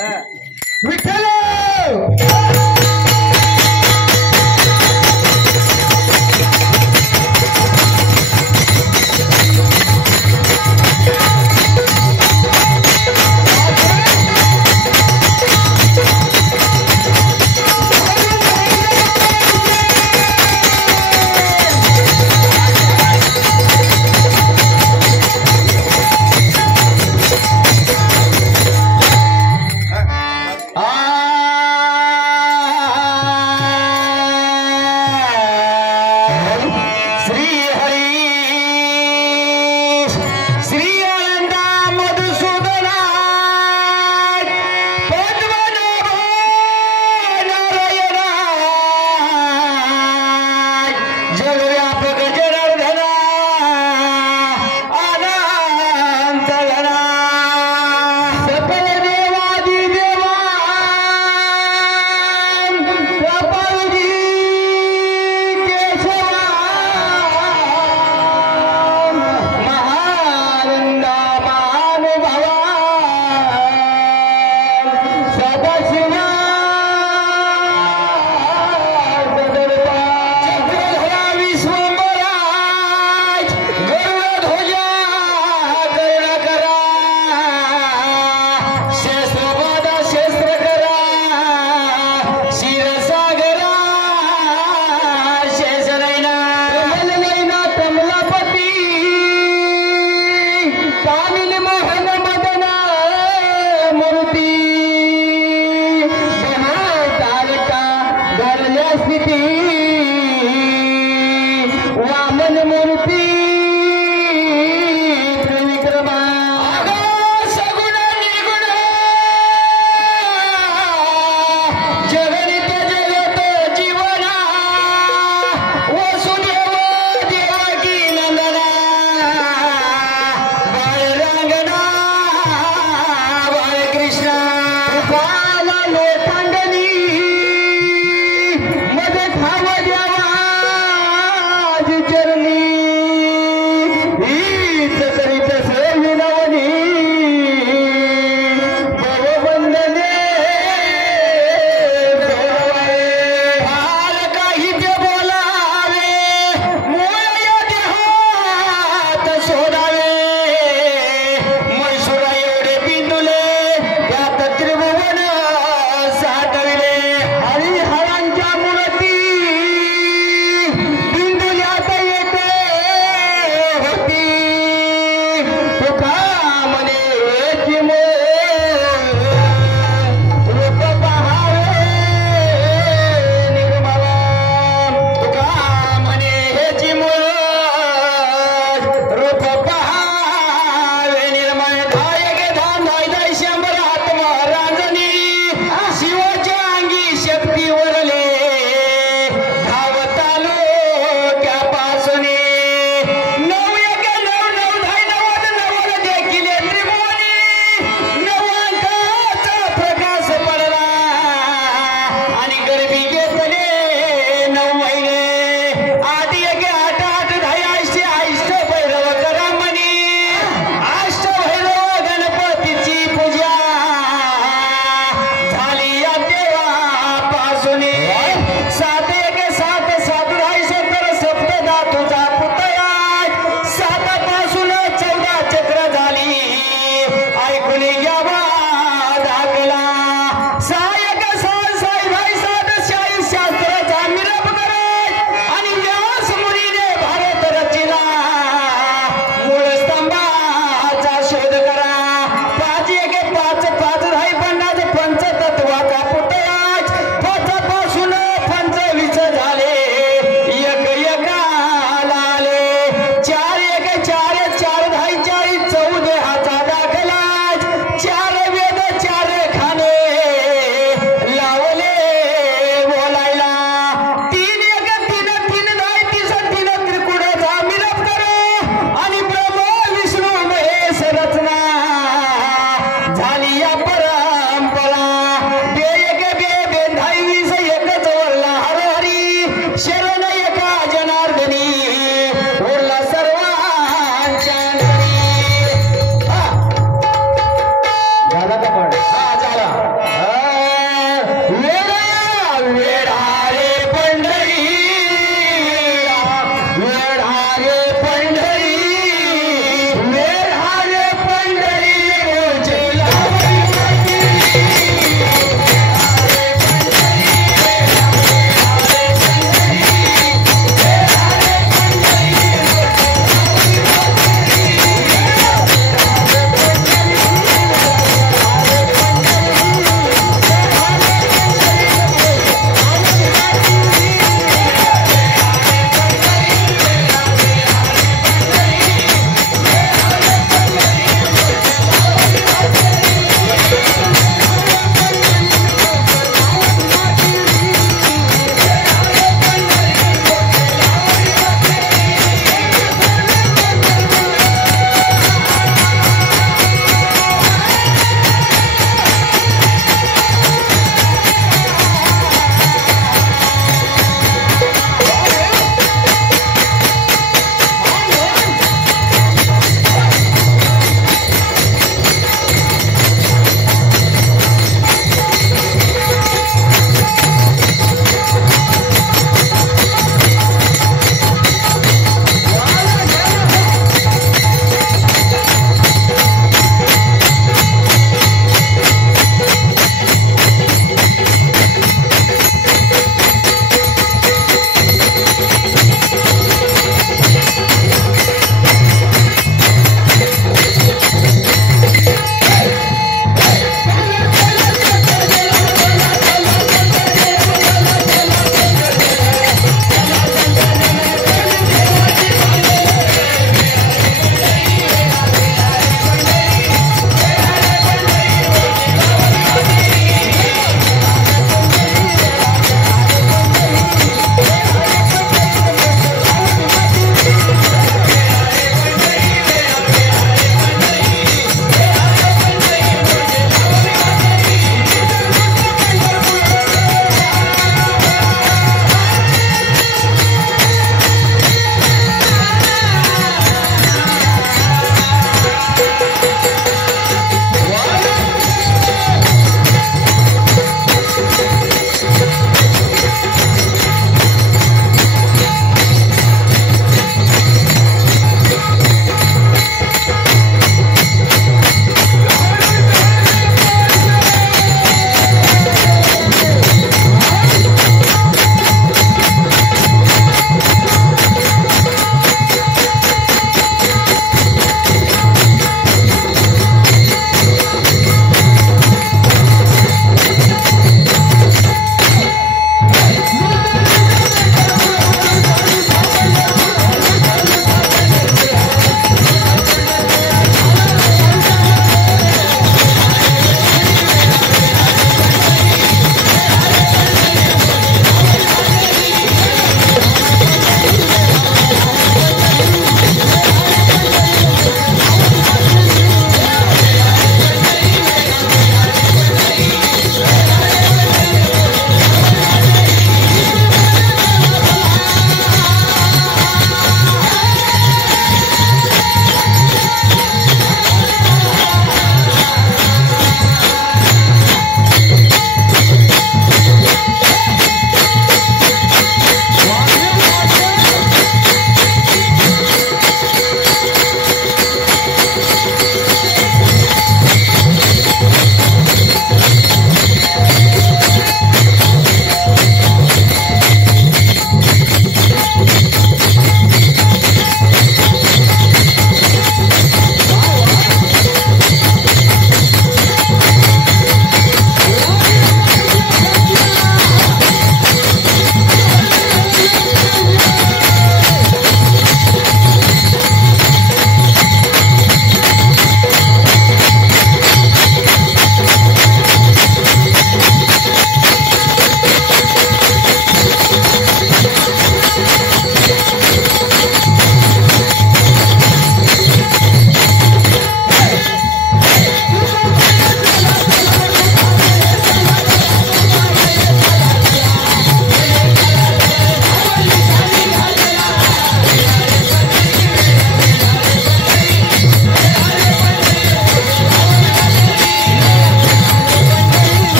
विठ्ठल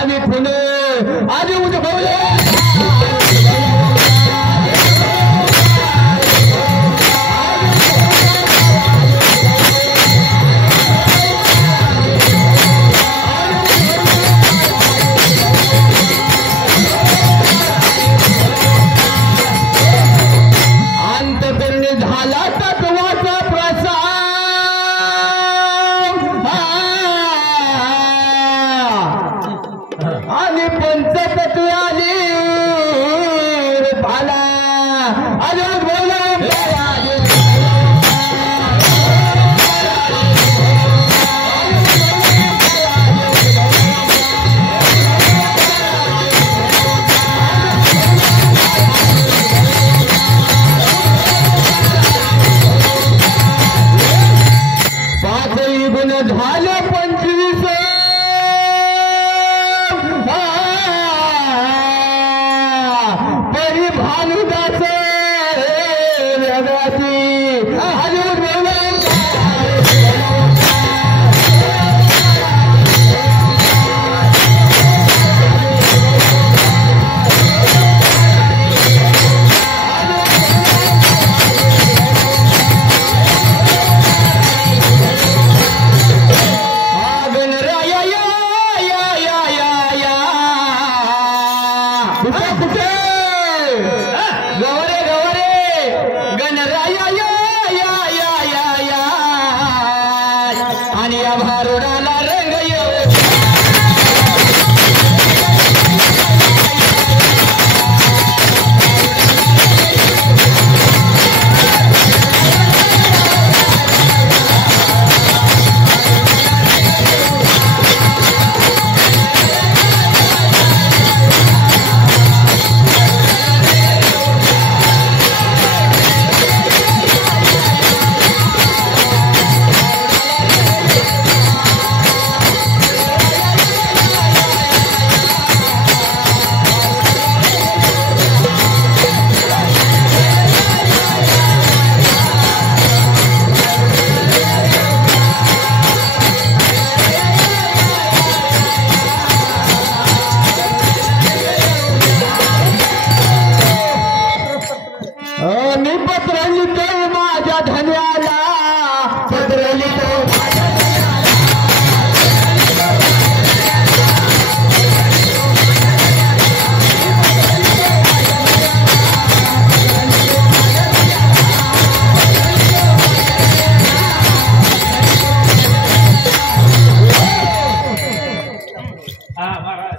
आधी खुले आधी उठवले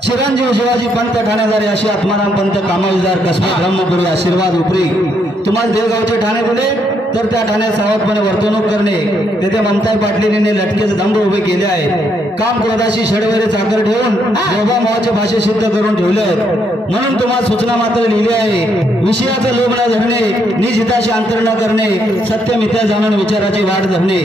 चिरंजीव शिवाजी पंत ठाणेदार अशी आत्माराम पंत कामविदार कसबा ब्रह्मपुरी आशीर्वाद उपरी तुम्हाला देवगावचे ठाणे दिले तर त्या ठाण्यात सावधपणे वर्तणूक करणे तेथे ममताई पाटलीने लटकेचे दंड उभे केले आहेत काम क्रोधाशी षडवरे चाकर ठेवून जोबा मोहाचे भाषे सिद्ध करून ठेवले म्हणून तुम्हाला सूचना मात्र लिहिली आहे विषयाचं लोभ न धरणे निजिताशी अंतर न करणे सत्य मिथ्या जाणून विचाराची वाट धरणे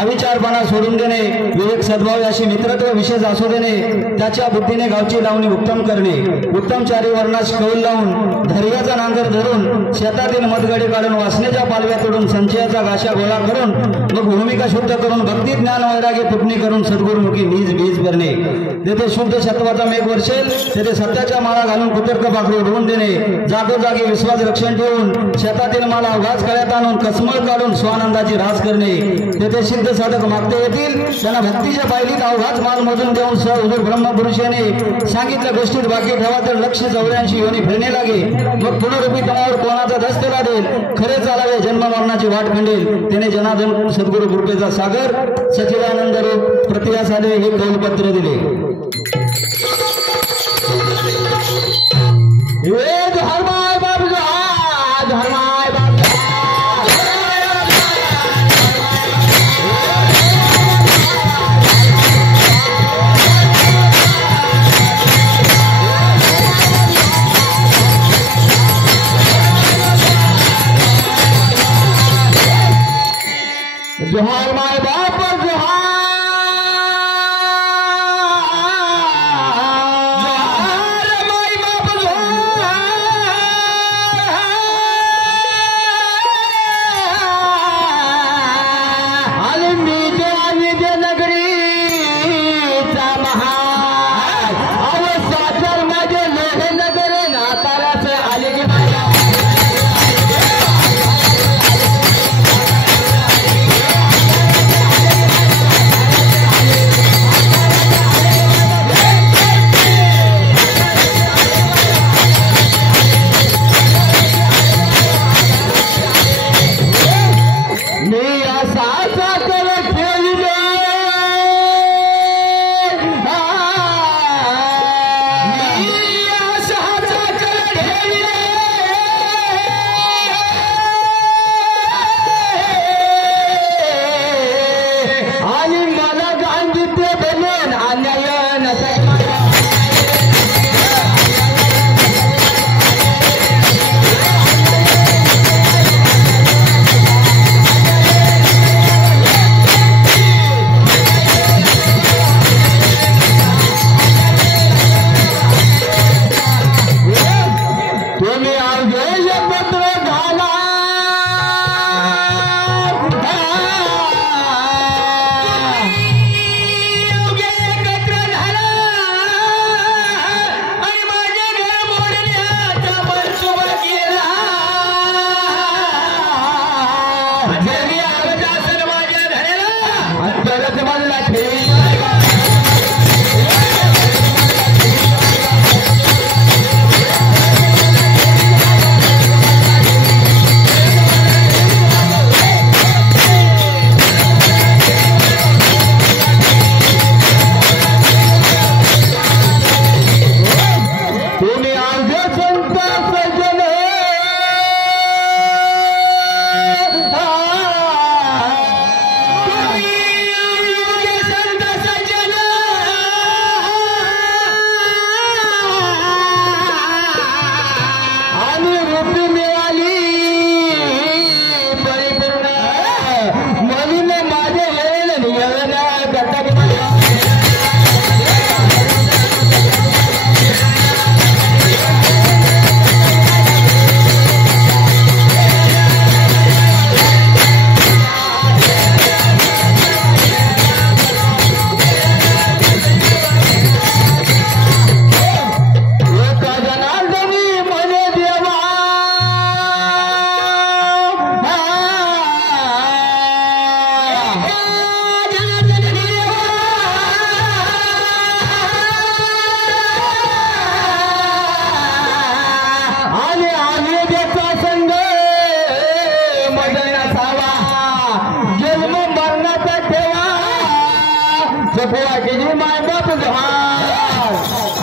अविचारपणा सोडून देणे विवेक सद्भाव अशी मित्रत्व विशेष असू देणे त्याच्या बुद्धीने गावची लावणी उत्तम करणे उत्तमचारी वर्णास कौल लावून धैर्याचा नांगर धरून शेतातील मतगडे काढून वासनेच्या पालव्या तोडून संचयाचा गाशा गोळा करून मग भूमिका शुद्ध करून भक्ती ज्ञान वैरागी पुटणी करून सद्गुरुमुखी नीज बीज करणे तेथे शुद्ध सत्वाचा मेघ वर्षेल तेथे सत्याच्या माळा घालून कुतर्क पाखरू उडवून देणे जागोजागी विश्वास रक्षण ठेवून शेतातील माला अवघाच कळ्यात आणून कसमळ काढून स्वानंदाची रास करणे तेथे सिद्ध साधक मागते येतील त्यांना भक्तीच्या पायलीत अवघाच माल मोजून देऊन स हुजूर ब्रह्मपुरुषाने सांगितल्या गोष्टीत बाकी ठेवा तर 184 योनी फिरणे लागे मग पुनरुपी तमावर कोणाचा दस्त लागेल खरे चालावे जन्म मरणाची वाट खंडेल त्याने जनार्दन सद्गुरु कृपेचा सागर सचिदानंद रूप प्रतियासाने हे कौलपत्र दिले धर्माय बाबू धर्माय बाबू जोहार माय बाप जोहार जोहार माय बाप जोहार आणि मला गांधीत्य बनेन अन्याय नसेल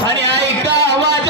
आणि ऐका आवाज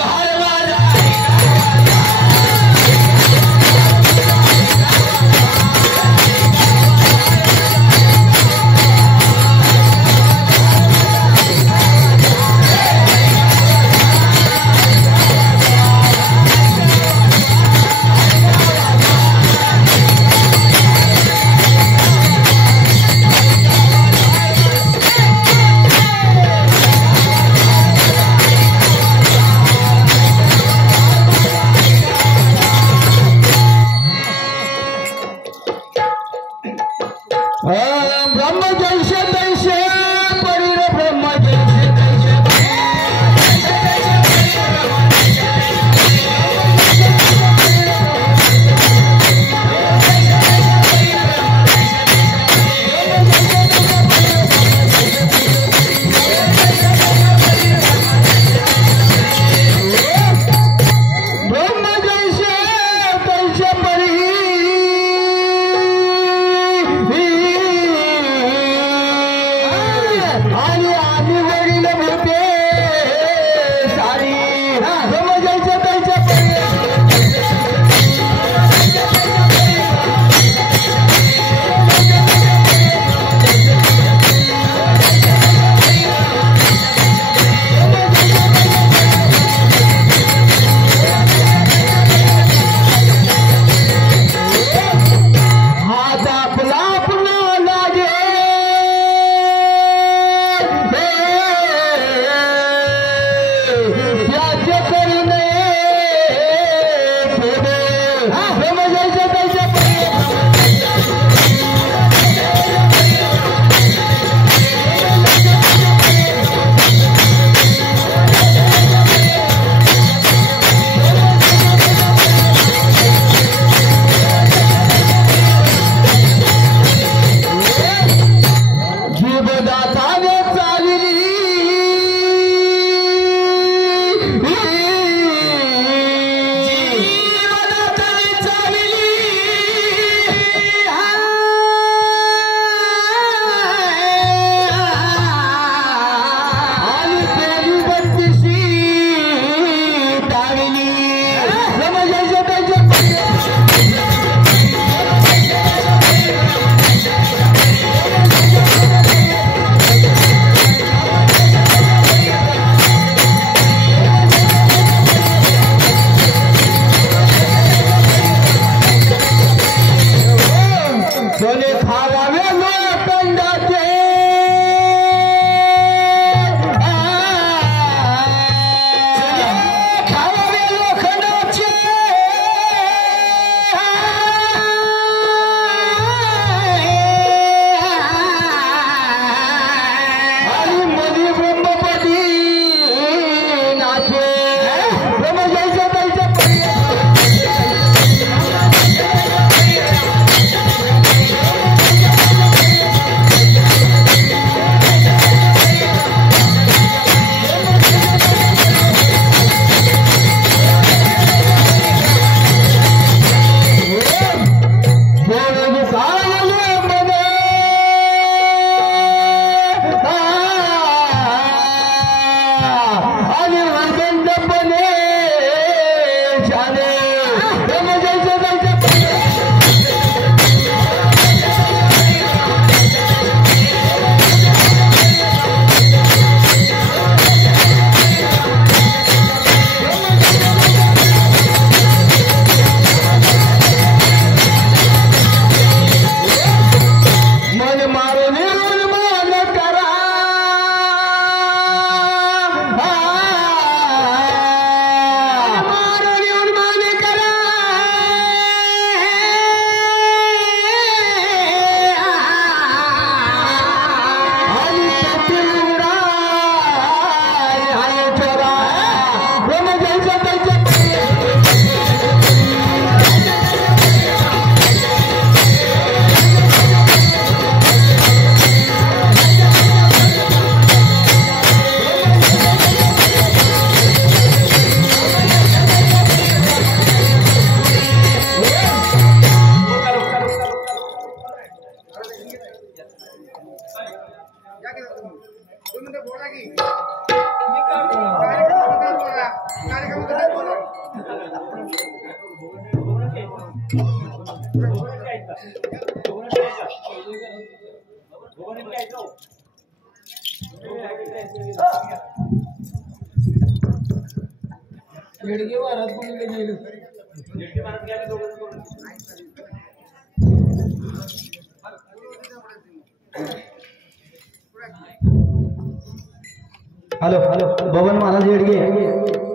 हॅलो हॅलो बबन महाराज येडगे,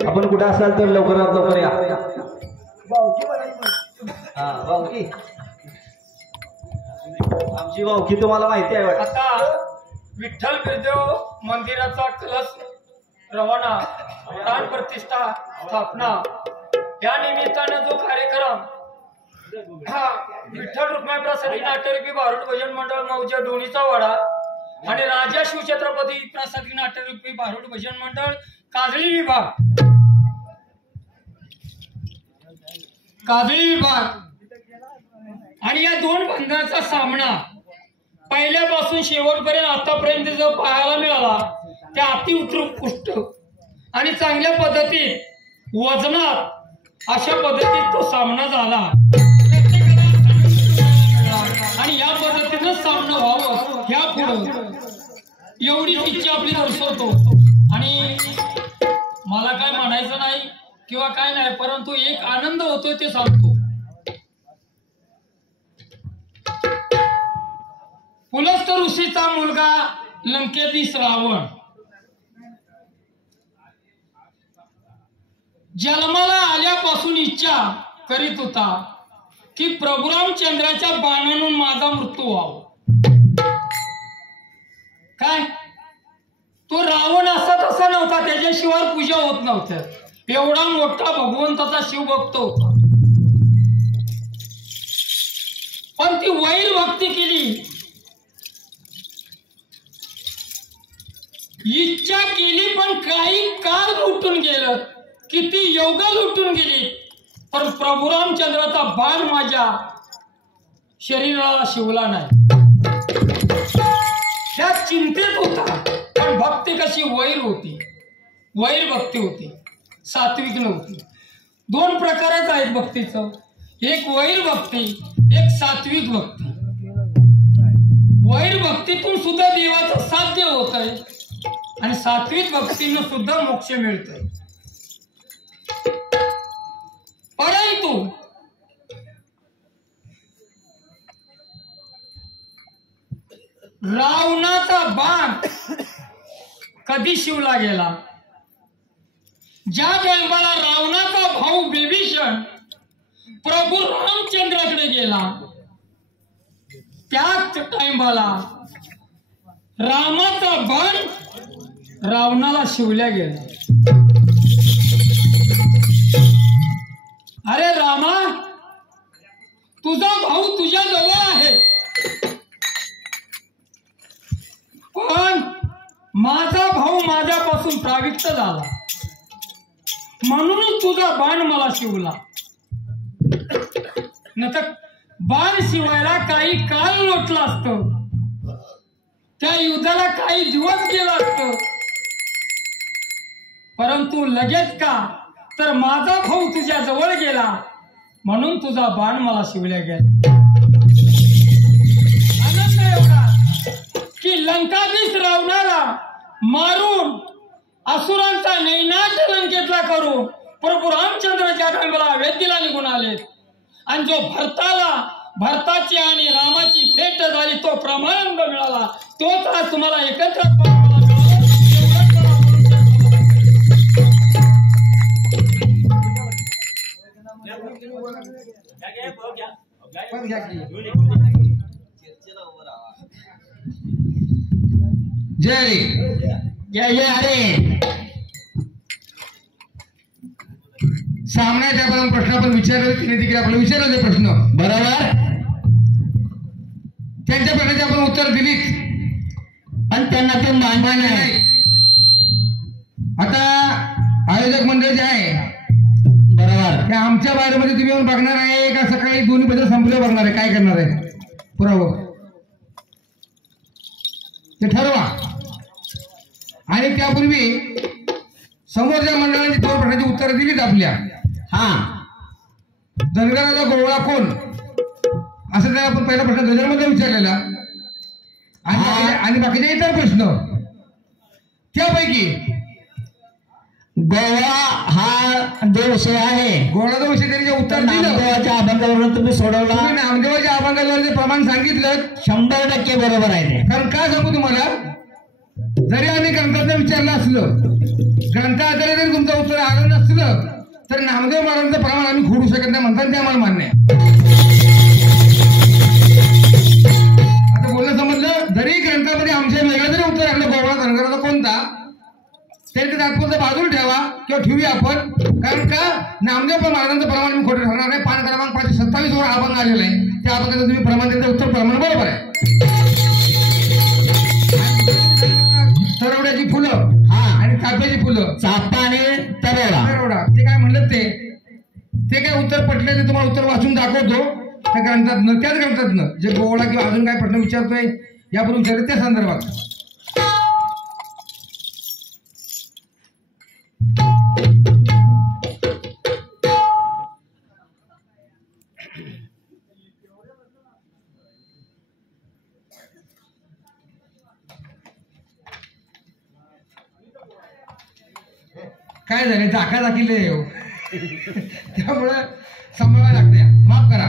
आपण कुठे असाल तर लवकरात लवकर या. हा भाऊकी, आमची भाऊकी तुम्हाला माहिती आहे वाटतं. आता विठ्ठल बिरदेव मंदिराचा कलश रवाना, प्राण प्रतिष्ठा, स्थापना या निमित्तानं जो कार्यक्रम हा विठ्ठल रुक्माई प्रसादी नाट्यरूपी भारुड भजन मंडळ मौजा डोणीचा वाडा आणि राजा शिवछत्रपती प्रसादी नाट्यरूपी भारुड भजन मंडळ काजळी विभाग आणि या दोन बंधाचा सामना पहिल्यापासून शेवटपर्यंत आतापर्यंत जो पाहायला मिळाला त्या अति उत्कृष्ट आणि चांगल्या पद्धतीत वजनात अशा पद्धतीत तो सामना झाला. आणि या पद्धतीनं सामना व्हावं ह्या पुढं एवढीच इच्छा आपली दर्शवतो. आणि मला काय म्हणायचं नाही किंवा काय नाही, परंतु एक आनंद होतोय ते सांगतो. पुलस्त ऋषीचा मुलगा लंकेतीस रावण जन्माला आल्यापासून इच्छा करीत होता की प्रभू रामचंद्राच्या बाणानं माझा मृत्यू व्हावा. काय तो रावण असा तसा नव्हता, त्याच्याशिवाय पूजा होत नव्हत्या. एवढा मोठा भगवंताचा शिवभक्त होता, पण ती वैर भक्ती केली, इच्छा केली, पण काही काळ लुटून गेलं, किती योग लुटून गेली, पण प्रभू रामचंद्राचा बाण माझ्या शरीराला शिवला नाही. त्या चिंतेत होता, पण भक्ती कशी वैर होती, वैर भक्ती होती, सात्विक नव्हती. दोन प्रकारच आहेत भक्तीचं, एक वैर भक्ती, एक सात्विक भक्ती. वैर भक्तीतून सुद्धा देवाचं साध्य होत आहे आणि सात्विक भक्तीनं सुद्धा मोक्ष मिळतोय. परंतु रावणाचा बाण कधी शिवला गेला? ज्या टायमाला रावणाचा भाऊ बिभीषण प्रभू रामचंद्राकडे गेला, त्याच टायमाला रामाचा बाण रावणाला शिवल्या गेला. अरे रामा, तुझा भाऊ तुझ्या जवळ आहे, पण माझा भाऊ माझ्यापासून प्राविक्त झाला, म्हणूनच तुझा बाण मला शिवला. नंतर बाण शिवायला काही काळ लोटला असतो, त्या युद्धाला काही दिवस गेला असतो, परंतु लगेच का तर माझा भाऊ तुझ्या जवळ गेला म्हणून तुझा बाण मला शिवल्या गेला. आनंद एवढा की लंकाधीश रावणाला मारून असुरांचा नैनाट लंकेतला करून प्रभू रामचंद्राच्या टायमाला वेदीला निघून आले. आणि जो भरताची आणि रामाची भेट झाली, तो प्रमाणांग मिळाला, तोच आज तुम्हाला एकत्र जय जय जय. अरे सामन्यात आपण प्रश्न आपण विचारले, तिने देखील आपल्याला विचारले प्रश्न बरोबर, त्यांच्या प्रश्नाची आपण उत्तर दिलीच आणि त्यांना ते मानवाने आहे. आता आयोजक मंडळ जे आहे बरोबर, त्या आमच्या बाहेरमध्ये तुम्ही येऊन बघणार आहे का सकाळी दोन्ही बद्दल संपले बघणार आहे, काय करणार आहे पुरावं? ते ठरवा. आणि त्यापूर्वी समोरच्या मंडळाने 2 प्रश्नाची उत्तरं दिलीत आपल्या. हा धनगराचा गोवळा कोण असं त्याला आपण पहिला प्रश्न गजरमध्ये विचारलेला. आणि बाकीचे इतर प्रश्न त्यापैकी गोवा हा जो विषय आहे, गोवळाचा विषय त्यांनी जे उत्तर दिलं नामदेवाच्या अभंगावरून तुम्ही सोडवला. तुम्ही नामदेवाच्या अभंगाचे प्रमाण सांगितलं 100% बरोबर आहे ते. कारण काय सांगू तुम्हाला, जरी आम्ही ग्रंथातलं विचारलं असलं, ग्रंथाद्वारे जरी तुमचं उत्तर आलं नसलं तर नामदेव महाराजांचं प्रमाण आम्ही खोडू शकत नाही म्हणतात, ते आम्हाला मान्य आहे. आता बोलणं समजलं. जरी ग्रंथामध्ये आमच्या वेगळं जरी उत्तर आलं गोवळा धनगराचा कोणता, तरी ते तात्पुरतं बाजूला ठेवा किंवा ठेवूया आपण. कारण का नामदेव महाराजांचं प्रमाण मी खोटं ठरणार नाही. पान क्रमांक 527 वर अभंग आलेला आहे. त्या अभंगाचं तुम्ही प्रमाण त्याचं उत्तर प्रमाण बरोबर आहे. तरवड्याची फुलं आणि चाफ्याची फुलं, चाफा आणि तरवडा, ते काय म्हणलं ते काय उत्तर पटले ते तुम्हाला उत्तर वाचून दाखवतो त्या ग्रंथातनं. त्याच ग्रंथातनं जे गोवळा किंवा अजून काय प्रश्न विचारतोय यापूर्वी विचारले त्या संदर्भात. काय झाले चाका दाखिले त्यामुळं सांभाळायला लागते. माफ करा.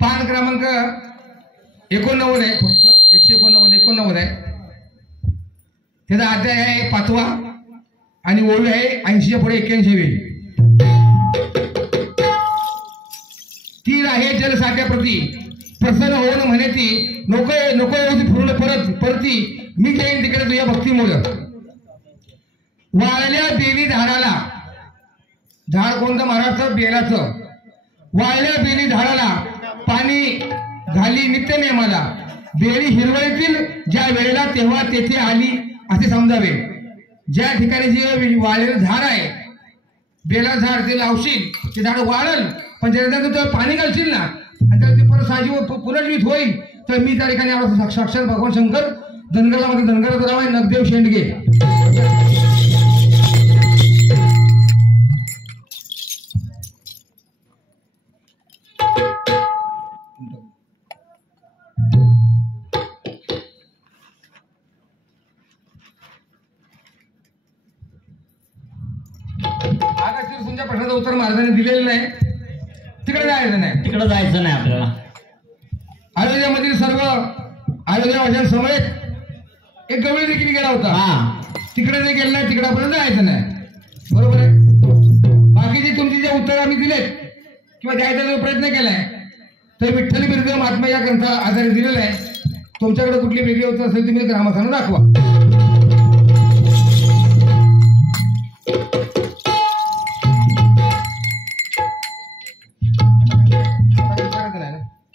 पान क्रमांक 89 आहे, फक्त 189 आहे. त्याचा अध्याय आहे 5वा आणि ओळी आहे 80 पुढे 81. ती आहे जलसाठ्याप्रती प्रसन्न होऊन म्हणे ती नको नको एवढी पूर्ण परती मी जाईन तिकडे तुझ्या भक्तीमुळं. वाळल्या बेली झाडाला, झाड कोणतं महाराष्ट्र बेलाचं, वाळल्या बेली झाडाला पाणी घाली नित्य नेमाला, बेली हिरवळीतील ज्या वेळेला तेव्हा तेथे आली असे समजावे. ज्या ठिकाणी जे वाळलेलं झाड आहे, बेला झाड ते लावशील ते झाड वाळल, पण त्यानंतर पाणी घालशील ना आणि त्याला ते परत साजीव पुनर्जीवित होईल. तर मी त्या ठिकाणी आलो साक्षात भगवान शंकर धनगरामध्ये धनगराचं नाव आहे नगदेव शेंडगे. तुमच्या प्रश्नाचं उत्तर महाराजांनी दिलेलं नाही. तिकडे जायचं नाही, तिकडे जायचं नाही आपल्याला. अयोध्यामधील सर्व अयोध्या समेत एक गवळी देखील गेला होता. तिकडे नाही गेलं नाही, तिकडे आपल्याला जायचं नाही. बरोबर आहे. बाकीची तुमची जे उत्तर आम्ही दिलेत किंवा द्यायचा जो प्रयत्न केलाय तर विठ्ठल बिरदेव महात्मा या ग्रंथा आधारे दिलेला आहे. तुमच्याकडे कुठली वेगळी उत्तर असेल तुम्ही ग्रामस्थांना दाखवा.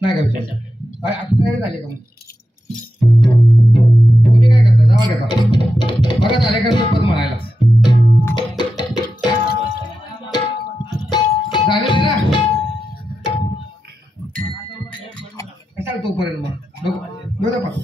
नाही का विचार झाले का? तुम्ही काय करता? जावा घेता बघा झाले का सोपत म्हणायला झाले ना कशाला तोपर्यंत मग बघा पाहतो.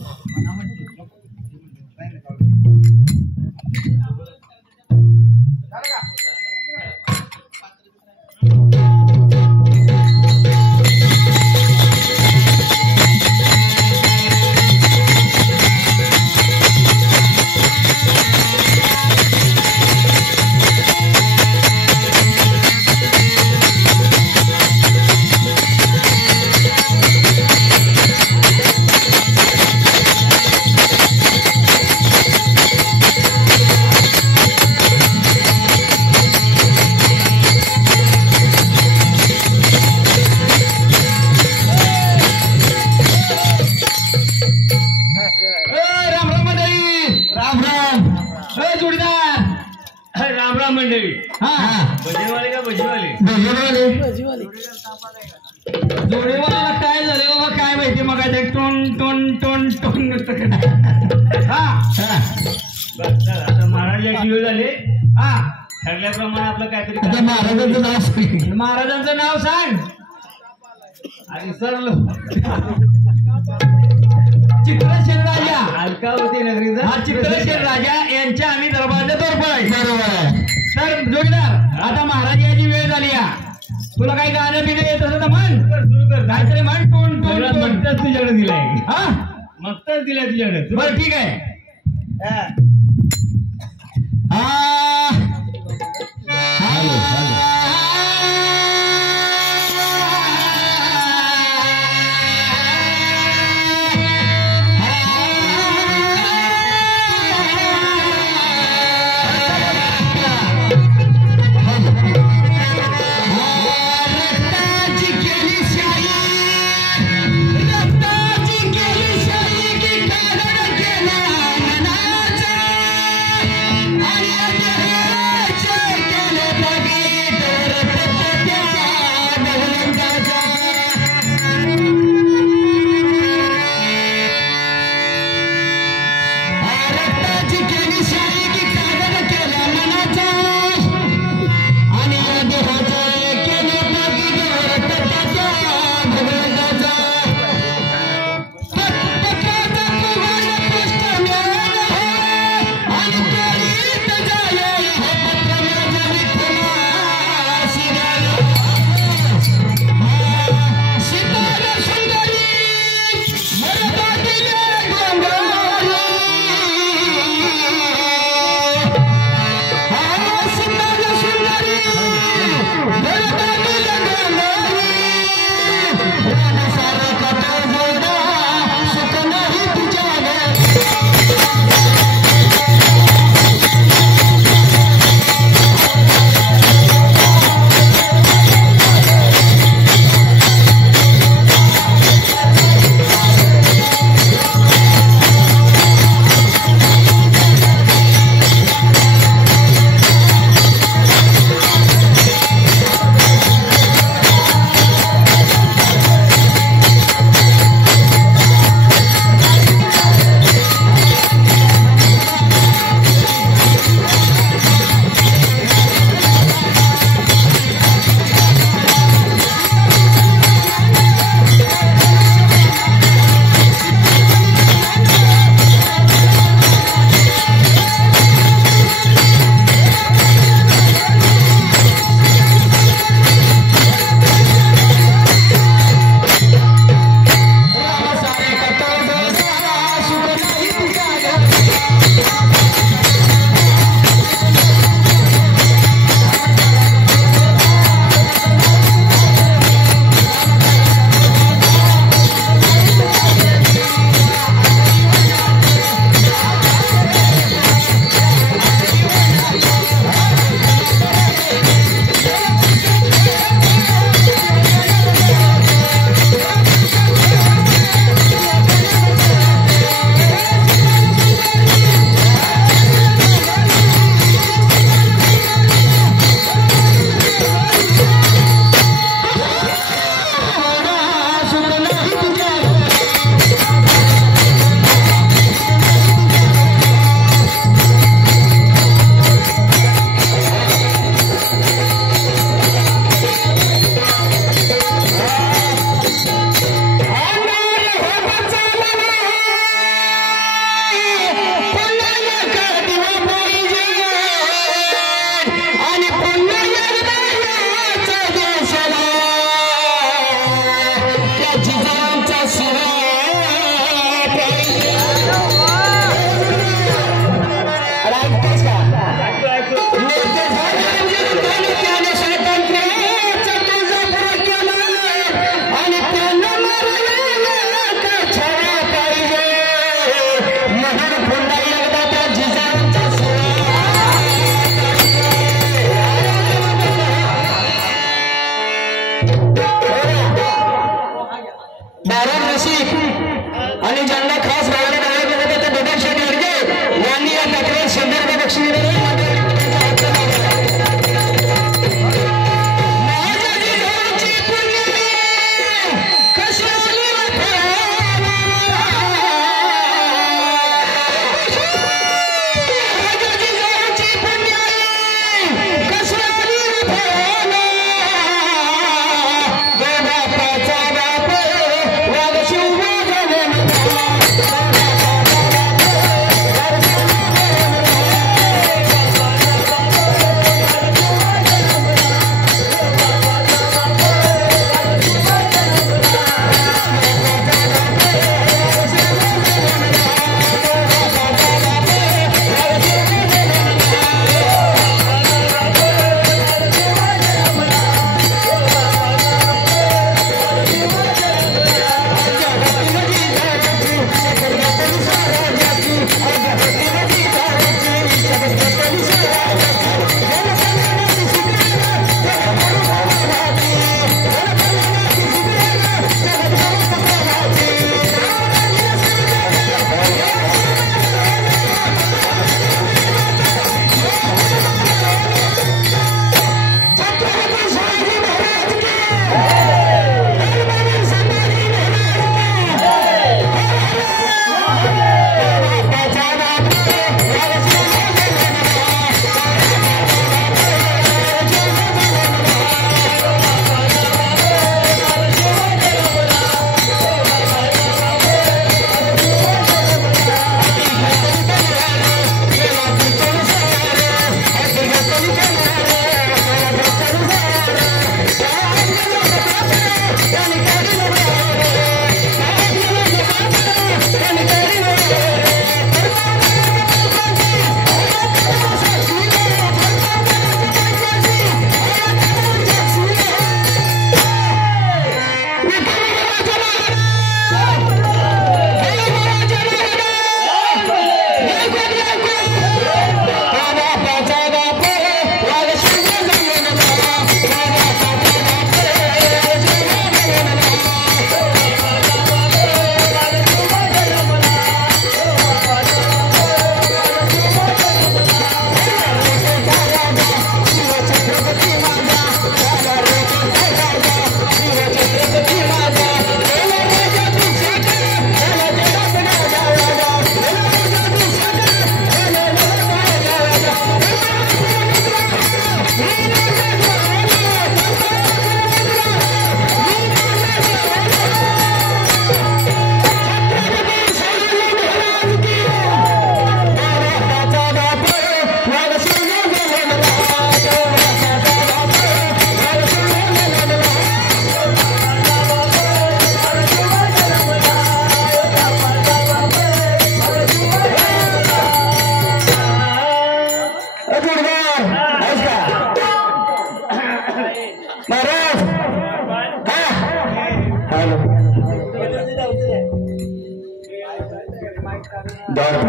जोडीवाला काय झाले बाबा काय माहिती मग टोन टोन टोन टोन नुसतं आता महाराज ऍक्टिव्ह झाले. ठरल्याप्रमाणे आपलं काहीतरी महाराजांचं नाव सांग. महाराजांचं नाव सांग आणि सरलो चित्रसेन राजा अलकावती नगरीचा हा चित्रसेन राजा यांच्या आम्ही दरबाराच्या तोरपळ आहे. बरोबर आहे. तर जोगीदार आता महाराज याची वेळ झाली तुला काही गाणं बिणं येत असं तर म्हण काहीतरी म्हण टोन टोन मगच तुझ्याकडे दिलाय हा मगच दिलाय तुझ्याकडे बरं ठीक आहे आणि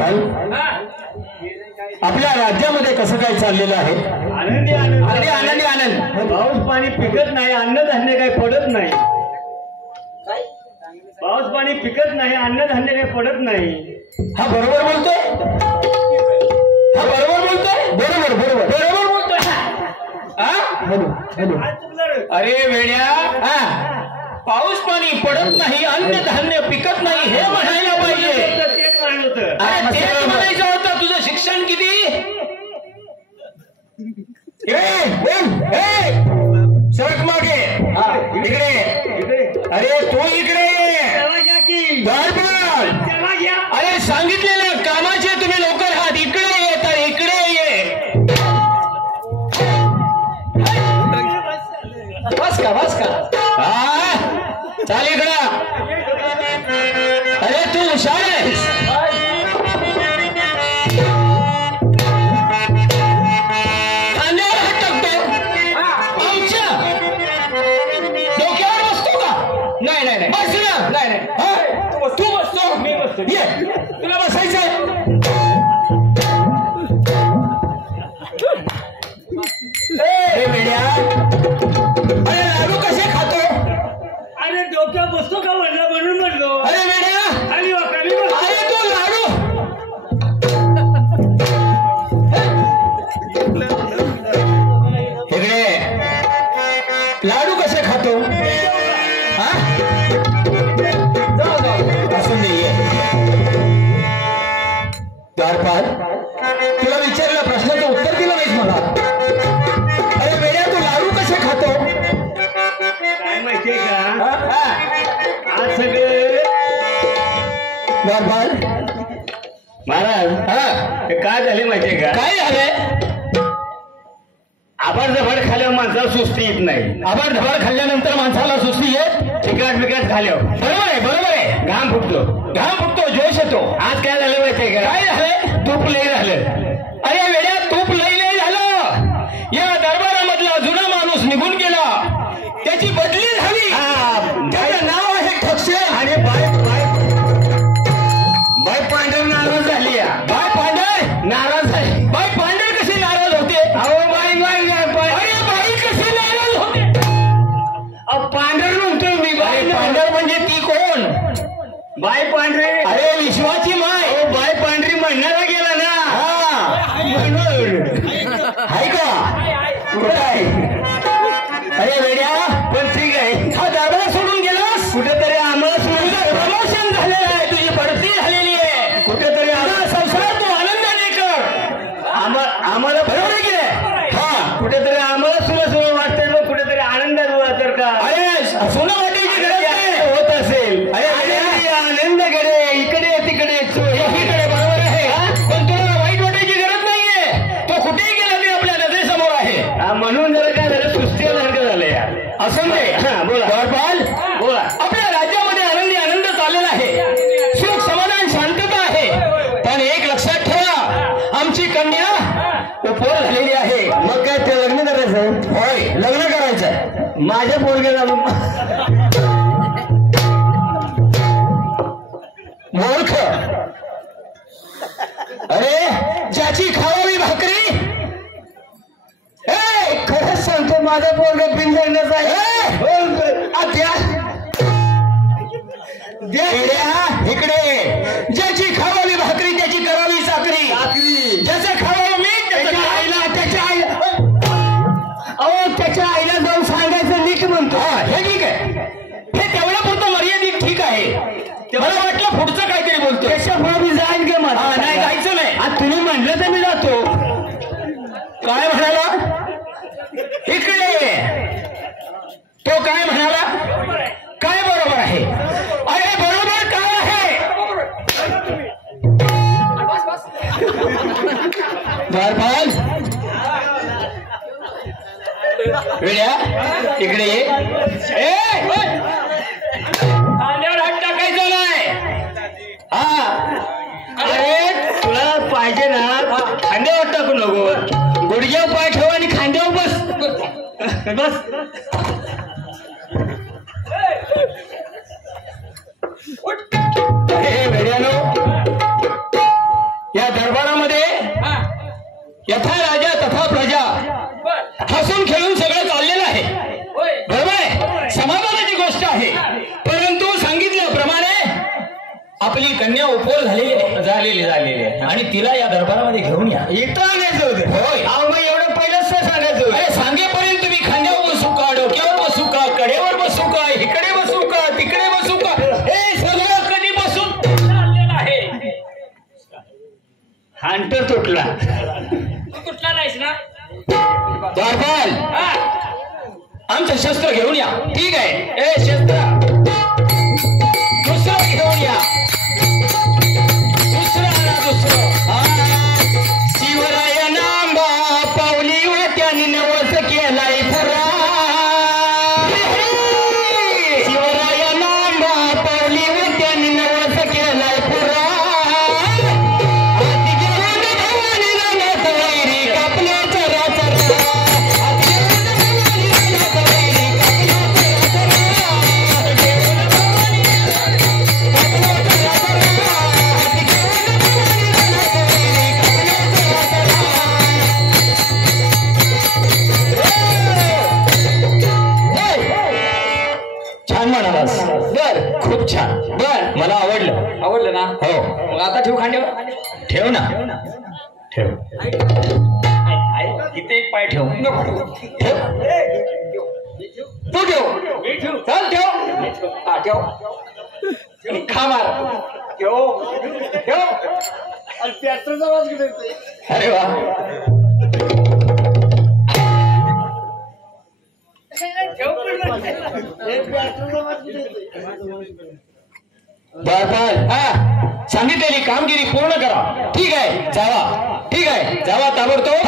द्वारपाल, आपल्या राज्यामध्ये कसं काय चाललेलं आहे? आनंदी आनंद, अगदी आनंदी आनंद. पाऊस पाणी पिकत नाही, अन्नधान्य काही पडत नाही. पाऊस पाणी पिकत नाही, अन्नधान्य काही पडत नाही. हा बरोबर बोलतोय, हा बरोबर बोलतोय, बरोबर बरोबर बरोबर बोलतोय. हा? अरे वेड्या, पाऊस पाणी पडत नाही, अन्नधान्य पिकत नाही हे म्हणायला पाहिजे. तेच म्हणायचं होतं. तुझं शिक्षण किती? सरक मागे. इकडे. अरे तू इकडे ये. द्वारपाल, अरे सांगितलेलं कामाचे तुम्ही लवकर आहात, इकडे ये, तर इकडे ये. बस का चाल इकडं. अरे तू हुशार आहेस. खांद्यावर हात टाकतो. आमच्या डोक्यावर बसतो का? नाही बस ना. नाही तू बसतो, मी बसतो. ये, तुला बसायचंय. ए बेड्या, अरे लाडू कसे खातो? अरे डोक्यावर बसतो का म्हणलं, म्हणून म्हणलो. अरे बेड्या, खाली वा, खाली वा. अरे तू लाडू. इकडे. लाडू कसे खातो? हा? असून दे, ये. द्वारपाल, तुला विचारलं प्रश्नाचं उत्तर दिलं नाहीस मला. अरे बेड्या, तू लाडू कसे खातो? काय माहितीये का, आज सगळे द्वारपाल, महाराज हे काय झाले माहितीये का? काय झालंय? आभार जफाट खाल्यावर माणसाला सुस्ती येत नाही. आभार धबार खाल्ल्यानंतर माणसाला सुस्ती येत. तिकट खाल्यावर बरोबर आहे. घाम फुटतो, जोश येतो. आज काय झालं माहितीये का? काय झालंय? तूप लई झालं. अरे वेड्या, तूप लई झालं. या दरबारामधला जुना माणूस निघून गेला, त्याची बदली झाली. त्याचं नाव आहे ठक्षे. आणि बाय पांढर नाराज झाली. बाय पांढर नाराज झाली. बाय पांढर कशी नाराज होते? अहो बाई अरे बाई कशी नाराज होते? पांढर म्हणतोय मी. बाई पांढर म्हणजे ती कोण? बाय पांढरे. अरे विश्वाची माय. अहो बाय पांढरी म्हणणारा गेला ना. हा, म्हणून आहे का? कुठं आहे? अरे वेड्या, पण ठीक आहे. हा दरबार सोडून गेलास. कुठेतरी आम्हाला प्रमोशन झालेलं आहे, तुझी बढती झालेली आहे. कुठेतरी तुझा संसार तू आनंदाने कर. आम्हाला बरोबर आहे की नाही? हा, कुठेतरी आम्हाला सुरू वाटतंय, मग कुठेतरी आनंदात तर का अरे सोनं वाटायची गरज नाही. होत असेल. आनंद कडे इकडे तिकडे एकीकडे बरोबर आहे, पण तुला वाईट वाटायची गरज नाहीये. तो कुठेही गेला ते आपल्या नजरेसमोर आहे. म्हणून जरा काय झालं, सुस्तीसारखं झालं यार. असं नाही. बोला. द्वारपाल, बोला. आपल्या राज्यामध्ये आनंदी आनंद चाललेला आहे, सुख समाधान शांतता आहे. पण एक लक्षात ठेवा, आमची कन्या उपवर झालेली आहे. मग काय ते लग्न करायचं? होय, लग्न करायचंय. माझ्या पोरग्याला मूर्ख. अरे ज्याची खावावी भाकरी. खरंच सांगतो, माझा पोरगा बिनजडण्याच आहे. इकडे. ज्याची खावावी भाकरी त्याची करावी चाकरी. ज्याचं खावावं मीठ त्याच्या आईला. अहो त्याच्या आईला जाऊन सांगायचं नीट म्हणतो. हा, हे ठीक आहे. हे तेवढ्या पुरतं मर्यादित ठीक आहे. मला वाटलं पुढचं काहीतरी बोलतो. त्याच्या पुढे मी जाईन का मला? नाही, जायचं नाही. आज तुम्ही म्हणलं तर मी जातो. काय म्हणाला? इकडे. तो काय म्हणाला? काय बरोबर आहे? अरे बरोबर काय आहे? द्वारपाल, वेड्या, इकडे ये. खांद्यावर हात टाकायचा नाही. हा, अरे तुला पाहिजे ना, खांद्यावर टाकू नको. गुडघ्यावर पाय ठेव आणि खांद्यावर बस. हे वेड्यानो, या दरबारामध्ये हा यथा राजा तथा प्रजा बर हसून खेळून सगळं चाललेलं आहे. होय बरोबर आहे, समाधानाची गोष्ट आहे. परंतु सांगितल्याप्रमाणे आपली कन्या उपोर झालेली आहे आणि तिला या दरबारामध्ये घेऊन या. इथं आणायचं होतं. होय. अहो मग एवढं पहिलंच सांगायचं होतं. अरे सांगेपर्यंत तुम्ही खांद्यावर बसू का, डोक्यावर बसू का, कडेवर बसू का, इकडे बसू का, तिकडे बसू का, हे सगळं कधी बसून चाललेलं आहे. हांटर तुटला. तू कुठला नाहीस ना दरबार हा आमचं शस्त्र घेऊन या. ठीक आहे, ए शस्त्र दुसरं घेऊन या. दुसरं आणा, दुसरं. शिवराय नांबा पावली वाट्याने नवस केलाय पुरा. शिवराय नांबा पावली वाट्याने नवस केलाय पुरा. हाती घेऊन भवानी रानात वैरी कापल्या चरा चरा. हाती घेऊन भवानी रानात वैरी कापल्या चरा छान म्हणालास. बर, खूप छान. बर, मला आवडलं. आवडलं ना हो, मग आता ठेवू खांद्यावर ठेव ना. ठेव. इथे एक पाय ठेव ठेव. तू ठेव. चल ठेव. हा ठेव खा मार. ठेव. ठेव. अरे वा. बर, हा सांगितलेली कामगिरी पूर्ण करा. ठीक आहे, जावा. ठीक आहे, जावा ताबडतोब.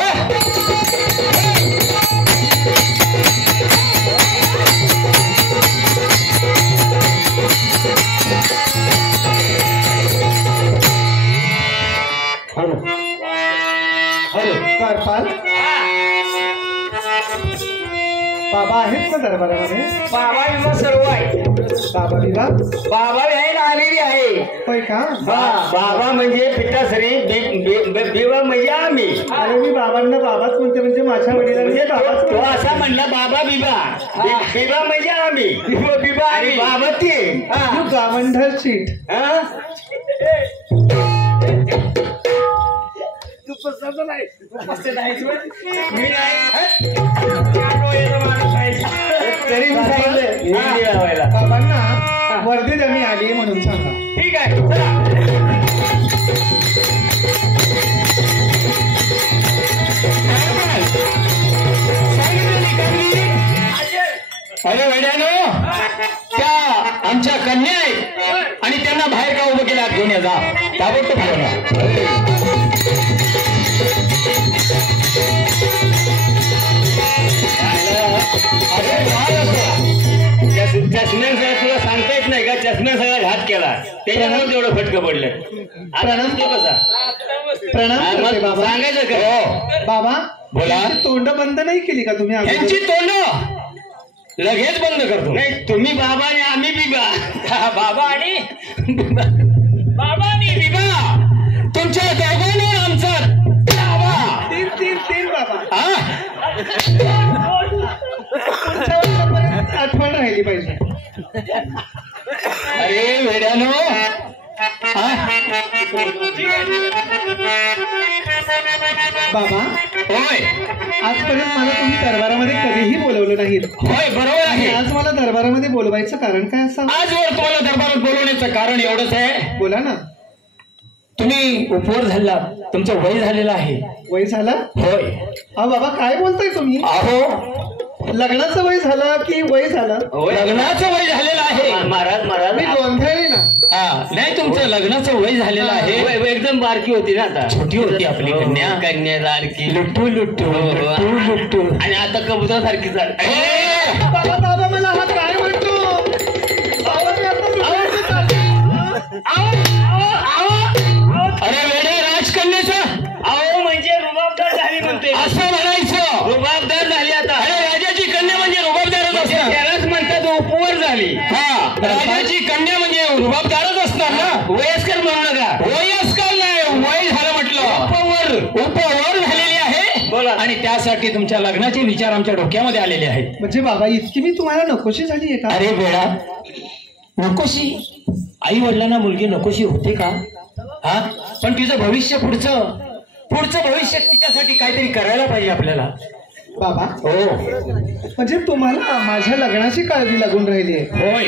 कारपाल बाबा आहेत का दरबारामध्ये? बाबा विमा सर्व आहे बाबा बिबा बाबा आहे आलेली आहे होय का? बाबा म्हणजे पिताश्री, बिबा म्हणजे आम्ही. अरे मी बाबांना बाबाच म्हणते, म्हणजे माझ्या वडिलांनी बाबाच तो असा म्हणला बाबा बिबा. बिबा म्हणजे आम्ही. बिबा आणि बाबा ते. तू गावंढळ चीट. हा? मी नाही. तरी मी सांगितलं हा. हिंदी लावायला. बाबांना वर्दी त्यांनी आली म्हणून सांगा. ठीक आहे, चला. अरे वेड्यानो, त्या आमच्या कन्या आहेत आणि त्यांना बाहेर का उभं केलं घेऊन या. जा ताबडतोब घेऊन या. चष्म्या सगळं तुला सांगता येत नाही का? चष्म्या सगळा घात केला, त्याच्यामुळे तेवढं फटकं पडलं. प्रणाम. तो कसा प्रणाम हा, करते मग बाबा. सांगायचं का? हो. बाबा बोला. यांची तोंड बंद नाही केली का तुम्ही अगोदर? यांची तोंड लगेच बंद करतो. नाही, तुम्ही बाबा आणि आम्ही बिबा. बाबा आणि बाबा आणि बिबा, तुमच्या दोघांनी आमचा दावा. तीन तीन तीन बाबा. हा? पुढच्या वर्षापर्यंत आठवण राहिली पाहिजे. अरे वेड्यानो, बाबा होय आजपर्यंत मला तुम्ही दरबारामध्ये कधीही बोलवलं नाही. होय, बरोबर आणि आहे. आज मला दरबारामध्ये बोलवायचं कारण काय असावं? आजवर तुम्हाला दरबारात बोलवण्याचं कारण एवढंच आहे, बोला ना. तुम्ही उपवर झाला, तुमचं वय झालेलं आहे. वय झालं? होय. अहो बाबा काय बोलताय तुम्ही? अहो, लग्नाचं वय झालं की वय झालं? लग्नाचं वय झालेलं आहे. महाराज मी गोंधळी ना. हा, नाही, तुमचं लग्नाचं वय झालेलं आहे. एकदम बारकी होती ना आता. छोटी होती आपली कन्या. कन्या सारखी लुट्टू लुट्टू लुट्टू लुट्टू. आणि आता कबुतर सारखी झाली. ए, बाबा बाबा मला हा काय म्हणतो? बाबा, मी आता दुसऱ्याचं चाललोय. अरे वेडे राजकन्याचा अहो म्हणजे रुबाबदार झाली म्हणते. असं म्हणायचं. रुबाबदार झाली आता. अरे राजाची कन्या म्हणजे रुबाबदारच असणार. त्यालाच म्हणतात उपवर झाली. हा, राजाची कन्या म्हणजे रुबाबदारच असणार ना. वयस्कर म्हणू नका. वयस्कर नाही, वय झालं उपवर झालेली आहे आणि त्यासाठी तुमच्या लग्नाचे विचार आमच्या डोक्यामध्ये आलेले आहेत. म्हणजे बाबा इतकी मी तुम्हाला नकोशी झाली आहे का? अरे वेळा नकोशी, आई वडिलांना मुलगी नकोशी होते का? हा, पण तिचं भविष्य पुढचं भविष्य तिच्यासाठी काहीतरी करायला पाहिजे आपल्याला. बाबा हो म्हणजे तुम्हाला माझ्या लग्नाची काळजी लागून राहिली आहे. होय.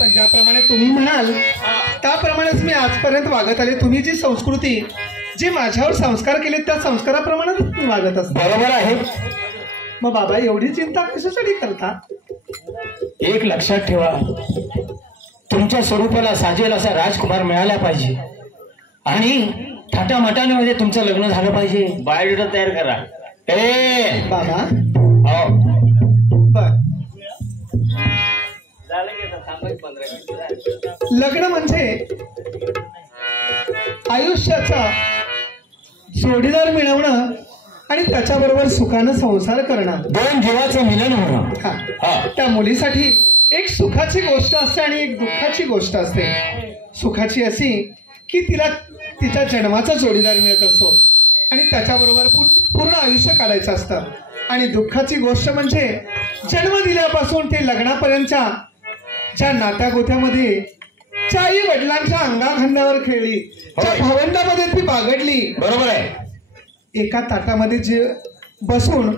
पण ज्याप्रमाणे तुम्ही म्हणाल त्याप्रमाणेच मी आजपर्यंत वागत आले. तुम्ही जी संस्कृती, जे माझ्यावर संस्कार केले त्या संस्काराप्रमाणेच मी वागत असतो. बरोबर आहे. मग बाबा एवढी चिंता कशासाठी करता? एक लक्षात ठेवा, तुमच्या स्वरूपाला साजेल असा राजकुमार मिळाला पाहिजे आणि थाटामाटाने तुमचं लग्न झालं पाहिजे. बायोडेटा तयार करा. ए बाबा हो बर, लग्न म्हणजे आयुष्याचा जोडीदार मिळवणं आणि त्याच्याबरोबर सुखानं संसार करणं, दोन जीवाचं मिलन होणं. हा, त्या मुलीसाठी एक सुखाची गोष्ट असते आणि एक दुःखाची गोष्ट असते. सुखाची अशी की तिला तिच्या जन्माचा जोडीदार मिळत असतो आणि त्याच्याबरोबर पूर्ण आयुष्य काढायचं असतं. आणि दुःखाची गोष्ट म्हणजे जन्म दिल्यापासून ते लग्नापर्यंतच्या ज्या नात्या गोत्यामध्ये ज्या आई वडिलांच्या अंगाखांद्यावर खेळली, ज्या भावंडामध्ये ती बागडली. बरोबर आहे. एका ताटामध्ये जे बसून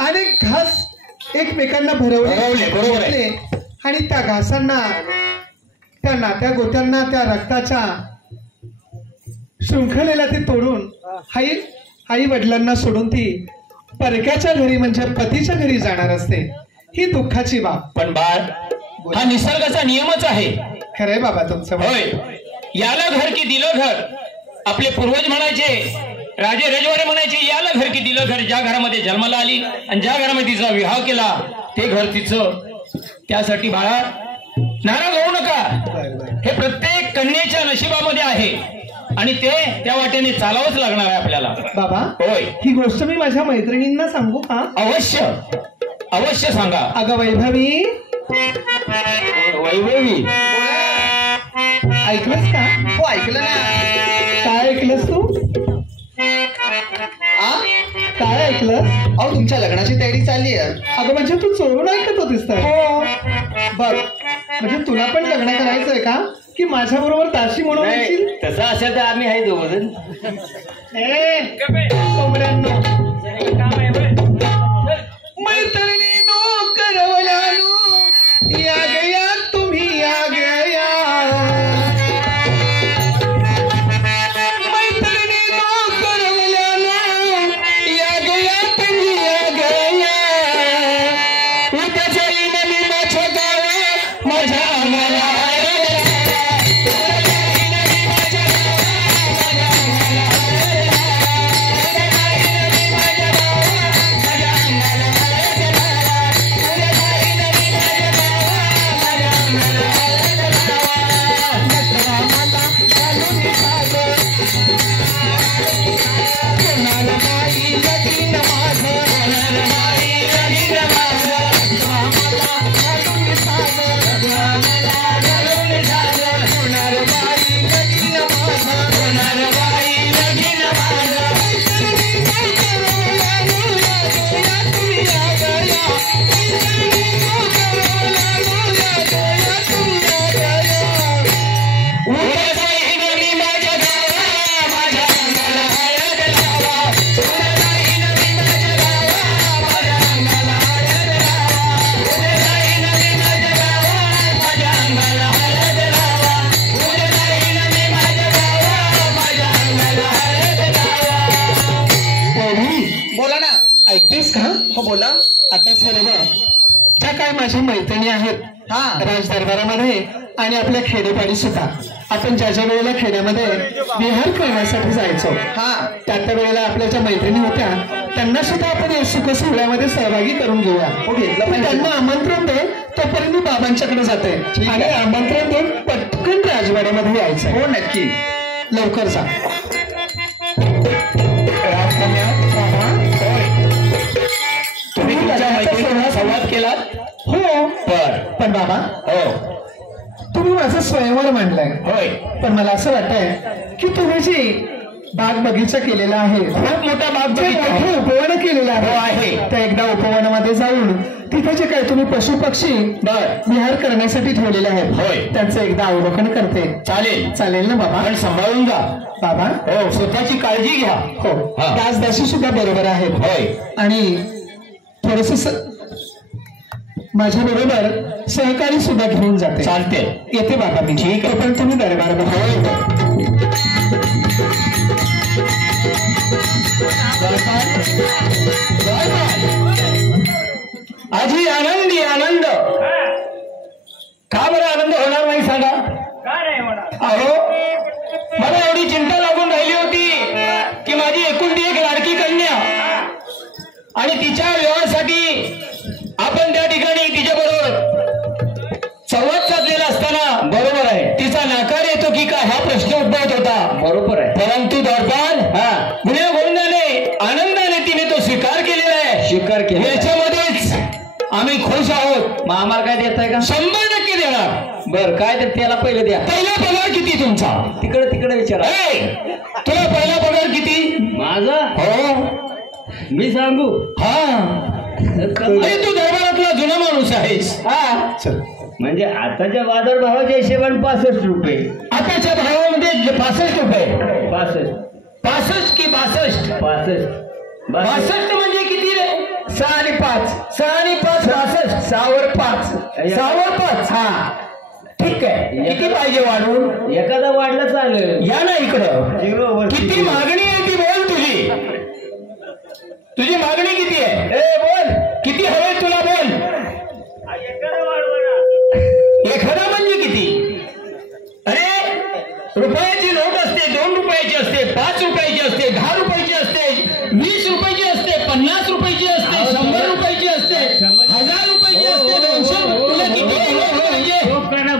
अनेक घास एकमेकांना भरवले आणि त्या घासांना, त्या नात्या गोत्यांना, त्या रक्ताच्या शृंखलेला ते तोडून आई वडिलांना सोडून ती परक्याच्या घरी म्हणजे पतीच्या घरी जाणार असते. ही दुःखाची बाब. पण बाळ, हा निसर्गाचा नियमच आहे. खरंय बाबा तुमचं. होय. याला घर की दिलं घर. आपले पूर्वज म्हणायचे, राजे रजवाडे म्हणायचे, याला घर की दिलं घर. ज्या घरामध्ये जन्माला आली आणि ज्या घरामध्ये तिचा विवाह केला ते घर तिचं. त्यासाठी बाळा नाराज होऊ नका. हे प्रत्येक कन्येच्या नशिबामध्ये आहे आणि ते त्या वाटेने चालावंच लागणार आहे आपल्याला. बाबा होय. ही गोष्ट मी माझ्या मैत्रिणींना सांगू का? अवश्य अवश्य सांगा. अगं वैभवी, वैभवी ऐकलंस का? हो ऐकलं ना. काय ऐकलंस तू? काय ऐकलं? अहो तुमच्या लग्नाची तयारी चालली आहे. अगं म्हणजे तू चोरून ऐकत होतीस तर? हो. बर, म्हणजे तुला पण लग्न करायचंय का की माझ्या बरोबर दाशी म्हणून येशील? तसं असेल तर आम्ही आहे दोघं. कोंबड्यांनो, मैत्रिणीनो, करवल्यानो, या गया तुम्ही या गया. मैत्रिणीनो, करवल्यानो, या गया तुम्ही या गया. उद्या जाईन मी माझ्या गावा, माझ्या अंगाला. ऐकतेस का? हो बोला. आता सर्व ज्या काय माझ्या मैत्रिणी आहेत राज दरबारामध्ये आणि आपल्या खेडेपाडी सुद्धा, आपण ज्या ज्या वेळेला खेड्यामध्ये विहार करण्यासाठी जायचो, त्या वेळेला आपल्या ज्या मैत्रिणी होत्या त्यांना सुद्धा आपण या सुख सोहळ्यामध्ये सहभागी करून घेऊया. त्यांना आमंत्रण दे. तोपर्यंत मी बाबांच्याकडे जाते आणि आमंत्रण देऊन पटकन राजवाड्यामध्ये यायचं. हो नक्की, लवकर जा. तुम्ही तुमच्या मैत्रिणींना संवाद केलात? हो. पण बाबा, हो, तुम्ही माझं स्वयंवर मांडलंय. होय. पण मला असं वाटतंय की तुम्ही जी बाग बगीचा केलेला आहे, खूप मोठा बाग जे बगीचा मोठं उपवन केलेलं हो आहे. आहे. त्या एकदा उपवनामध्ये जाऊन तिथे जे काय तुम्ही पशु पक्षी बर विहार करण्यासाठी ठेवलेले आहेत होय. त्यांचं एकदा अवलोकन करते. चालेल चालेल ना बाबा? पण सांभाळून जा. बाबा हो स्वतःची काळजी घ्या. हो, हा. दासदासी सुद्धा बरोबर आहेत होय. आणि थोडस माझ्या बरोबर सहकारी सुद्धा घेऊन जाते. चालते. येते बाबा मी. ठीक आहे. पण तुम्ही दरबार आजी आनंदी आनंद. का बरं आनंद होणार नाही सांगा? अहो मला एवढी चिंता लागून राहिली होती की माझी एकुलती एक लाडकी कन्या आणि तिच्या विवाहासाठी आपण त्या ठिकाणी तिच्या बरोबर संवाद साधलेला असताना बरोबर आहे तिचा नाकार येतो की काय हा प्रश्न उद्भवत होता. बरोबर आहे. परंतु दर्पण गुन्हे गोविंदाने आनंदाने तिने तो स्वीकार केलेला आहे. स्वीकार केला. याच्यामध्येच आम्ही खुश आहोत. मग आम्हाला काय देताय का? 100% देणार. बर काय तर त्याला पहिले द्या. पहिला पगार किती तुमचा? तिकडे तिकडे विचारा. तुला पहिला पगार किती? माझा? हो मी सांगू. हा अरे तू दरबारातला जुना माणूस आहेस. हा चल. म्हणजे आताच्या बाजार भावाच्या हिशेबाने 65 रुपये. आताच्या भावामध्ये 65 रुपये. 65 65 की 62? 65 62 म्हणजे किती रे? 6 आणि 5. 6 आणि 5 62. 6 वर 5. 6 वर 5. हा ठीक आहे. किती पाहिजे वाढवून? एखादा वाढला चालेल. या ना इकडं. 0 वर किती मागणी आहे ती बोल. तुझी मागणी किती आहे? ए बोल किती हवे तुला बोल. एखादा म्हणजे किती? अरे रुपयाची नोट असते, 2 रुपयाची असते, 5 रुपयाची असते, 10 रुपयाची असते, 20 रुपयाची असते, 50 रुपयाची असते, 100 रुपयाची असते, 1000 रुपयाची असते, 200. तुला किती नोट पाहिजे?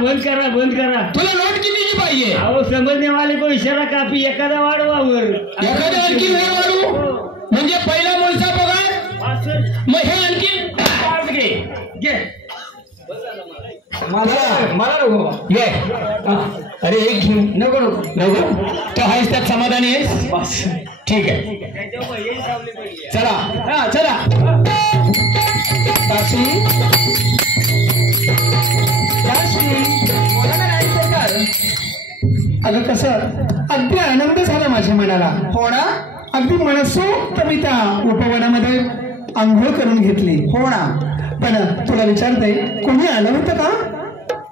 बंद करा बंद करा. तुला नोट कितीची पाहिजे? अहो समजने वाले को इशारा काफी. एखादा वाढवावर. एखादा आणखी वेळ वाढवू म्हणजे पहिला मुलचा पगार. 65 मग हे आणखी 5 घे. घे. मला नको ये. अरे एक घेऊ. नको नको नको. तो आहेस त्यात समाधानी आहेस? ठीक आहे. चला हा चला. काशी अगं कसं अगदी आनंद झाला माझ्या मनाला. हो ना अगदी मनसोक्त मी त्या उपवनामध्ये आंघोळ करून घेतली. हो ना. पण तुला विचारते कोणी आलं होतं का?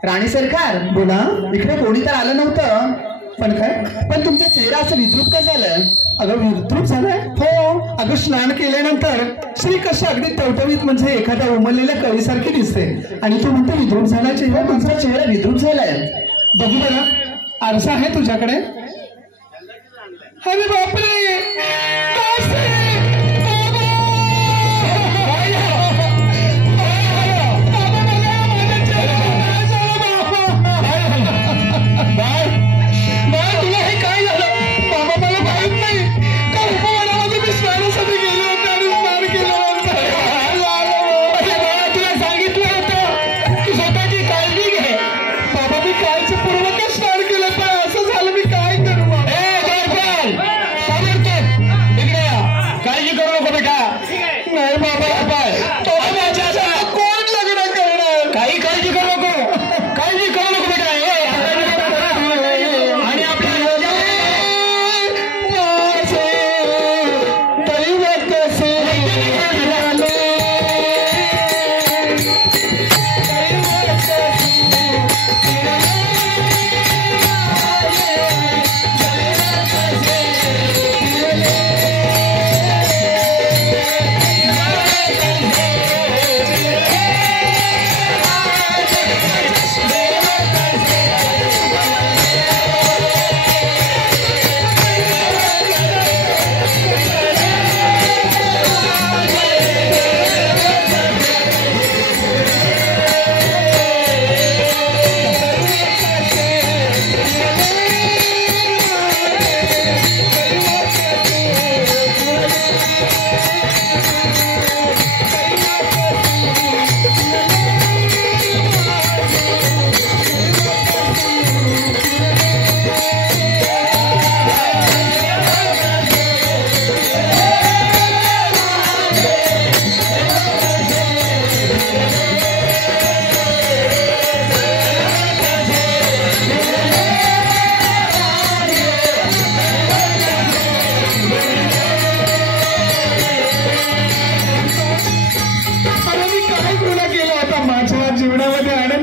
राणी सरकार बोला. इकडे कोणी तर आलं नव्हतं. पण काय? पण तुमचा चेहरा असं विद्रूप का झालं? अगं विद्रूप झालाय? हो. अगं स्नान केल्यानंतर श्री कशा अगदी टवटवीत म्हणजे एखाद्या उमललेल्या कवीसारखी दिसते आणि तू म्हणतो विद्रूप झाला चेहरा. तुमचा चेहरा विद्रूप झालाय. बघू बरं आरसा आहे तुझ्याकडे? अरे बापरे काशी!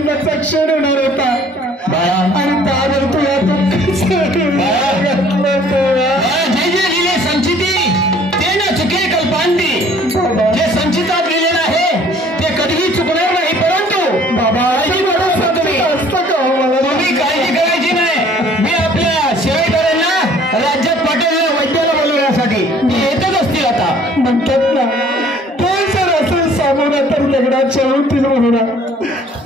मरणाचा क्षण येणार होता आणि त्यावर तू यातून जे जे लिहिले संचिती ते न चुके कल्पांती. जे संचितात लिहिलेलं आहे ते कधीही चुकणार नाही. परंतु काळजी करू तुम्ही काळजी करायची नाही. मी आपल्या सेवेकरांना राज्यात पाठवलेल्या वैद्याला बोलवण्यासाठी ते येतच असतील. आता म्हणतात ना दोन सण असेल सामोरा तर दगडा चढवतील म्हणून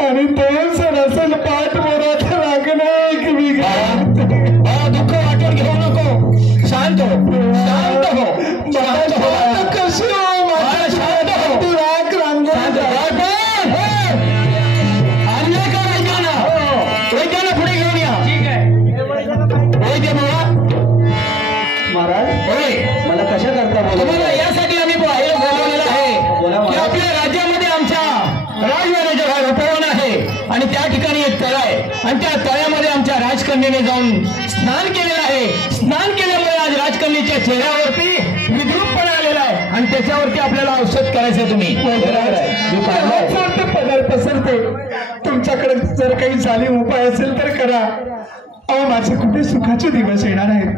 आणि दोन सण असेल पाठ मोरा तर लागणार की मी दुःख वाटून घेऊ नको. शांत हो, शांत हो, शांत हो. कशी हो माझ्या शांत हो. तू राग रांगोळी आणलंय का वैद्याला? वैद्याला पुढे घेऊन या. ठीक आहे वैद्य बाबा. महाराज होय, मला कशा करता तुम्हाला यासाठी आम्ही बाहेर बोलवलेलं आहे की आपल्या राज्यामध्ये आमच्या राजवाड्याच्या बाहेर उपवन आहे आणि त्या ठिकाणी एक तळ आहे आणि त्या तळ्यामध्ये आमच्या राजकन्येने जाऊन स्नान केलेलं आहे. स्नान केल्यामुळे आज राजकन्येच्या चेहऱ्यावरती विद्रूपपणा आलेला आहे आणि त्याच्यावरती आपल्याला औषध करायचंय. तुम्ही पदार्थ पसरते तुमच्याकडे जर काही चालीम उपाय असेल तर करा. अहो माझे कुठे सुखाचे दिवस येणार आहेत.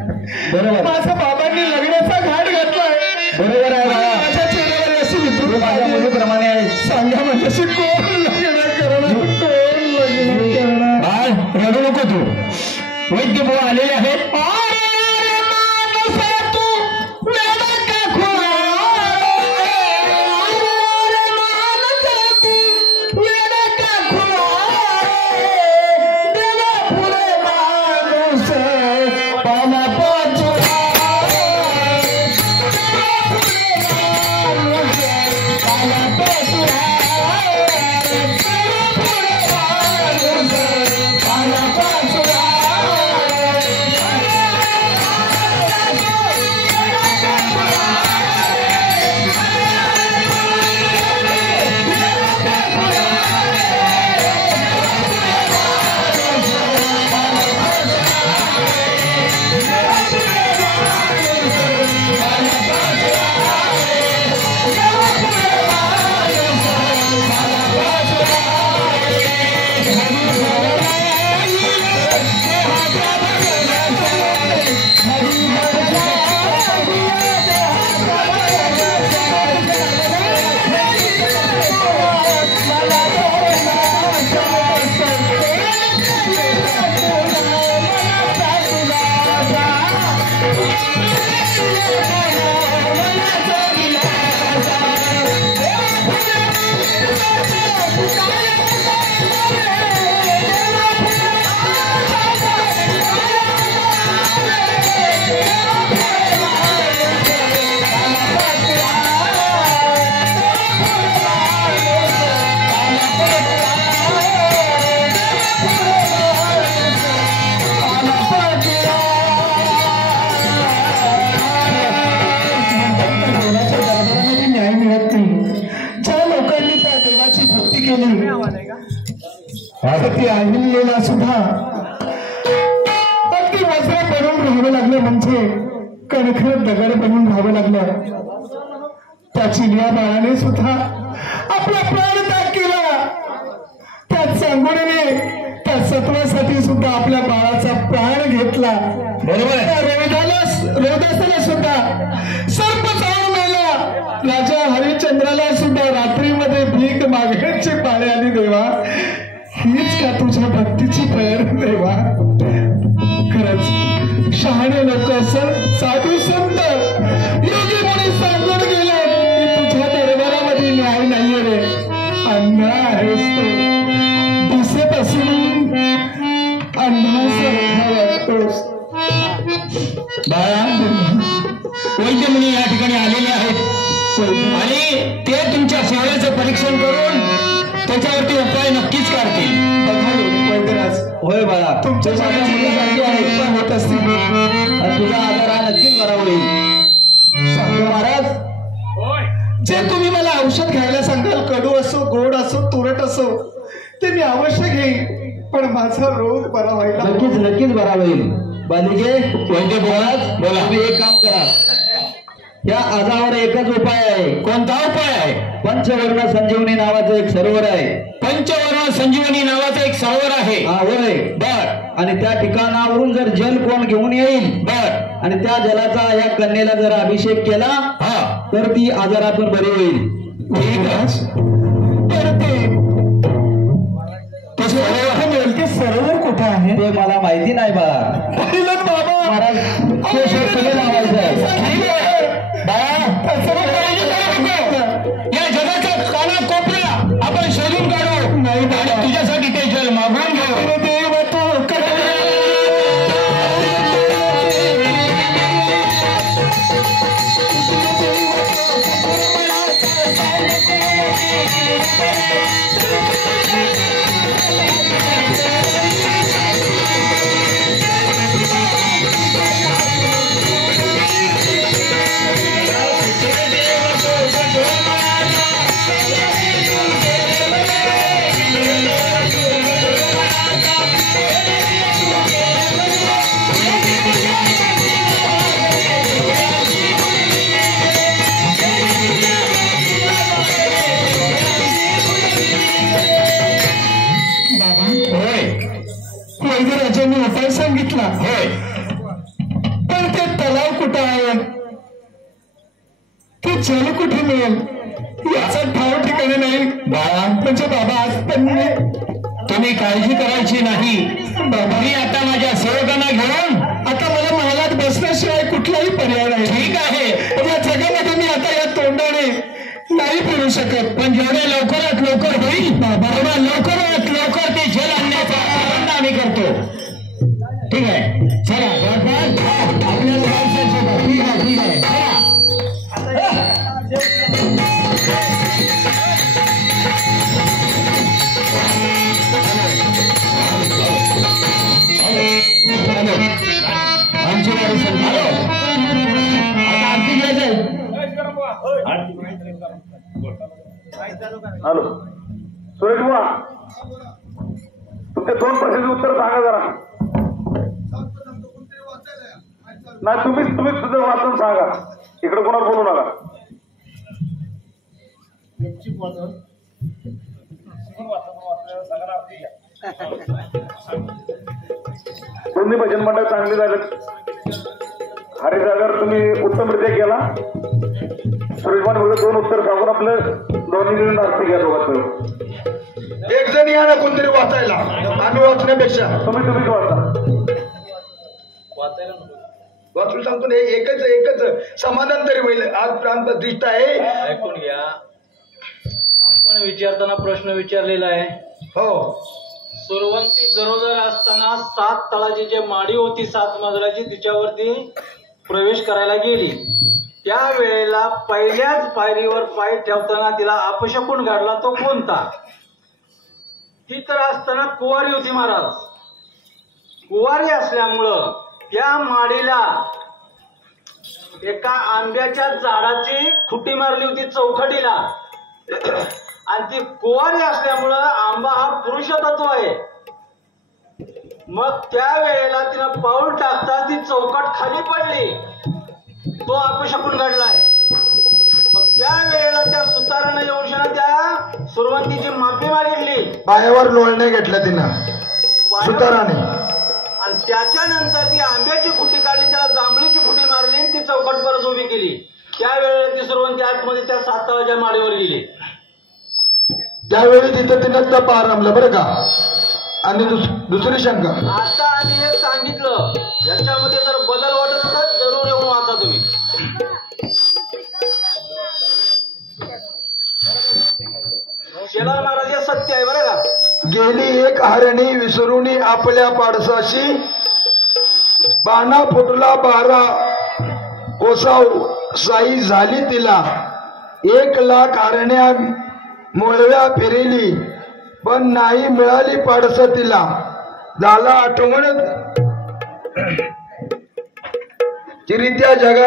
बरोबर. माझ्या बाबांनी लग्नाचा घाट घातलाय. बरोबर आहे बाबा. माझ्या चेहऱ्यावर अशी विद्रूप माझ्या मुलीप्रमाणे आहे. सांगा माझ्याशी कोण लग्न करणार कोण लग्न करणार. बाळ रडू नको तू. वैद्य बुवा आलेले आहेत. ती अहिल्याला सुद्धा अगदी वस्त्र बनवून राहावं लागलं म्हणजे कणखर दगड बनवून राहावं लागलं. त्याची लिया बाळाने सुद्धा आपला प्राण त्याग केला. त्या चांगुडीने त्या सत्वासाठी सुद्धा आपल्या बाळाचा प्राण घेतला. बरोबर आहे. रोदासाला सुद्धा सर्प चावून मेला. राजा हरिश्चंद्राला सुद्धा रात्रीमध्ये भीक मागण्याची पाळी आली. देवा हीच का तुझ्या भक्तीची प्रेरणा देवा. खरंच शहाणे लोक साधू संत योगी मुनी सांगून गेले की तुझ्या दरबारामध्ये न्याय नाहीये रे. अन्याय आहेस तू. दिसत असून अन्यायासारखा वागतोस. बाळा वैद्य मुनी या ठिकाणी आलेले आहेत आणि ते तुमच्या सेवेचं परीक्षण करून त्याच्यावरती उपाय नक्कीच काढतील. वैद्यराज होय बाळा. तुमच्या माझ्या मुलीसारखी अनेक होत असतील. तुझा आधार हा नक्कीच बरा होईल. सांगा महाराज जे तुम्ही मला औषध घ्यायला सांगाल कडू असो गोड असो तुरट असो ते मी अवश्य घेईन. पण माझा रोग बरा व्हायला नक्कीच नक्कीच बरा होईल. बालिके वैद्य बोला. तुम्ही एक काम करा. या आजारावर एकच उपाय आहे. कोणता उपाय आहे? पंचवर्ण संजीवनी नावाचं एक सरोवर आहे. पंचवर्ण संजीवनी नावाचं एक सरोवर आहे. हा होय. बर. आणि त्या ठिकाणावरून जर जल कोण घेऊन येईल बर आणि त्या जलाचा या कन्येला जर अभिषेक केला हा तर ती आजारातून बरी होईल. ठीक आहे. तर ते सरोवर कुठे आहे ते मला माहिती नाही बाळा. बाबा महाराज ते शोध तुम्ही लावायचं. या जगाचा कानाकोपरा आपण शोधून काढू नाही आणि तुझ्यासाठी ते जल मागून घेऊ. राजांनी उपाय सांगितला. होय. पण ते तलाव कुठं आहे ते जल कुठे मिळेल याचा ठाव ठिकाणी नाही बाळा. म्हणजे बाबा आज पण तुम्ही काळजी करायची नाही. मी आता माझ्या सेवकांना घेऊन आता मला महालात बसण्याशिवाय कुठलाही पर्याय नाही. ठीक आहे. पण या जगामध्ये मी आता या तोंडाने नाही फिरू शकत. पण जेवढे लवकरात लवकर होईल तेवढा लवकरात लवकर ते जल आणण्याचा प्रयत्न आम्ही करतो. ठीक आहे. चला आपल्याला जायचं आहे. ठीक आहे ठीक आहे. चला. आमची गाडी संपली. आता आरती घ्यायचं. हॅलो सुरेश बुवा, तुमच्या 2 प्रश्नाचे उत्तर सांगा जरा. नाही तुम्हीच तुझं वाचून सांगा. इकडे कोणाला बोलू नका. दोन्ही भजन मंडळ चांगले झाले. हरिसागर तुम्ही उत्तमरित्या केला. सुरेशमान वगैरे 2 उत्तर सांगून आपलं दोन्ही मिळून आरती घ्या दोघांचं. एक जण या ना कोणतरी वाचायला. आम्ही वाचण्यापेक्षा तुम्हीच वाचा. वाचून सांगतो ना. एकच समाधान तरी होईल. आज प्रांत दृष्ट आहे. ऐकून घ्या. आपण विचारताना प्रश्न विचारलेला आहे. हो. सुरवंती गरोदर असताना 7 तळाची जी माडी होती 7 मजल्याची तिच्यावरती प्रवेश करायला गेली. त्यावेळेला पहिल्याच पायरीवर पाय ठेवताना तिला अपशकुन घडला तो कोणता? ती तर असताना कुवारी होती महाराज. कुवारी असल्यामुळं त्या माडीला एका आंब्याच्या झाडाची खुटी मारली होती चौखटीला. आणि ती कुवारी असल्यामुळं आंबा हा पुरुष तत्व आहे. मग त्यावेळेला तिनं पाऊल टाकता ती चौकट खाली पडली. तो अपशकुन घडलाय. मग त्यावेळेला त्या सुतारानं येऊन त्या सुरवंतीची माफी मागितली. पायावर लोळणे घेतलं तिनं सुताराने. आणि त्याच्यानंतर ती आंब्याची खुटी काढली, त्याला जांभळीची खुटी मारली आणि ती चौकट परत उभी केली. त्यावेळेला ती सुरवंती आतमध्ये त्या 7 तळाच्या माडीवर गेली. त्यावेळी तिथं तिनं तप आरंभलं बरं का. आणि दुसरी शंका. आता आम्ही हे सांगितलं. याच्यामध्ये जर बदल वाटत असेल जरूर येऊन वाचा तुम्ही. शेलार महाराज हे सत्य आहे बरं का. गेली एक हरणी विसरून आपल्या पाडसाशी, बाणा फुटला 12 कोसाव साई झाली तिला. 1 लाख हरण्या मोळव्या फिरली पण नाही मिळाली पाडस तिला. झाला आठवण चिरित्या जगा